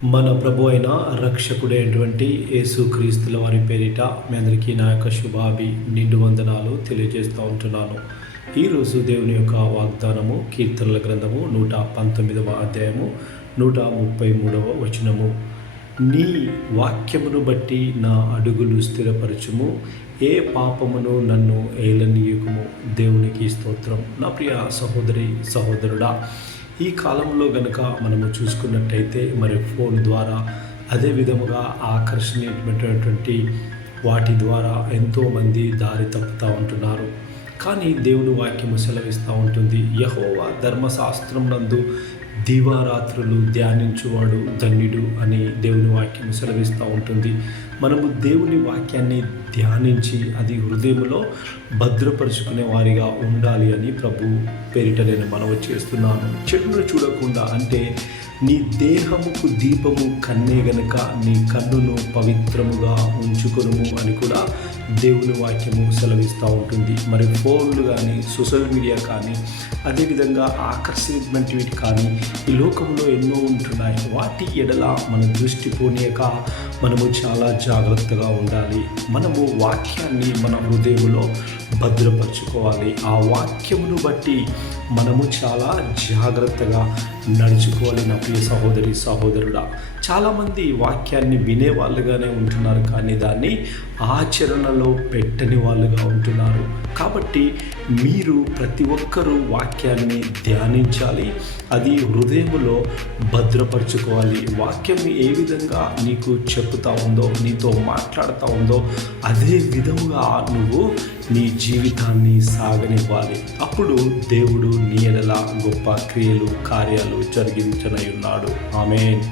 మన ప్రభు అయిన రక్షకుడైనటువంటి యేసుక్రీస్తుల వారి పేరిట మీ అందరికీ నా యొక్క నిండు వందనాలు తెలియజేస్తూ ఉంటున్నాను. ఈరోజు దేవుని యొక్క వాగ్దానము కీర్తనల గ్రంథము 119వ అధ్యాయము 133వ వచనము. నీ వాక్యమును బట్టి నా అడుగులు స్థిరపరచుము, ఏ పాపమును నన్ను ఏలనీయకుము. దేవునికి స్తోత్రం. నా ప్రియ సహోదరి సహోదరుడా, ఈ కాలంలో గనుక మనము చూసుకున్నట్టయితే మరి ఫోన్ ద్వారా అదే విధముగా ఆకర్షణీయమైనటువంటి వాటి ద్వారా ఎంతోమంది దారి తప్పుతూ ఉంటున్నారు. కానీ దేవుని వాక్యము సెలవిస్తూ ఉంటుంది, యెహోవా ధర్మశాస్త్రం నందు దివారాత్రులు ధ్యానించువాడు ధన్యుడు అని దేవుని వాక్యం సెలవిస్తూ ఉంటుంది. మనము దేవుని వాక్యాన్ని ధ్యానించి అది హృదయంలో భద్రపరుచుకునే వారిగా ఉండాలి అని ప్రభు పేరిట నేను మనవి చేస్తున్నాను. చెడును చూడకుండా, అంటే నీ దేహముకు దీపము కన్నే గనుక నీ కన్నును పవిత్రముగా ఉంచుకొనుము అని కూడా దేవుని వాక్యము సెలవిస్తూ ఉంటుంది. మరి ఫోన్లు కానీ సోషల్ మీడియా కానీ అదేవిధంగా ఆకర్షణీయమైనవి కానీ ఈ లోకంలో ఎన్నో ఉంటున్నాయి. వాటి ఎడల మన దృష్టి పోనీయక మనము చాలా జాగ్రత్తగా ఉండాలి. మనము వాక్యాన్ని మన హృదయంలో భద్రపరచుకోవాలి. ఆ వాక్యమును బట్టి మనము చాలా జాగ్రత్తగా నడుచుకోవాలి. నా ప్రియ సహోదరి సహోదరుడా, చాలామంది వాక్యాన్ని వినేవాళ్ళుగానే ఉంటున్నారు, కానీ దాన్ని ఆచరణలో పెట్టని వాళ్ళుగా ఉంటున్నారు. కాబట్టి మీరు ప్రతి ఒక్కరూ వాక్యాన్ని ధ్యానించాలి, అది హృదయంలో భద్రపరచుకోవాలి. వాక్యం ఏ విధంగా నీకు చెప్తా ఉందో, నీతో మాట్లాడుతూ ఉందో అదే విధంగా నువ్వు నీ జీవితాన్ని సాగనివ్వాలి. అప్పుడు దేవుడు నీ ఎడల గొప్ప క్రియలు కార్యాలు జరిగించనై ఉన్నాడు. ఆమేన్.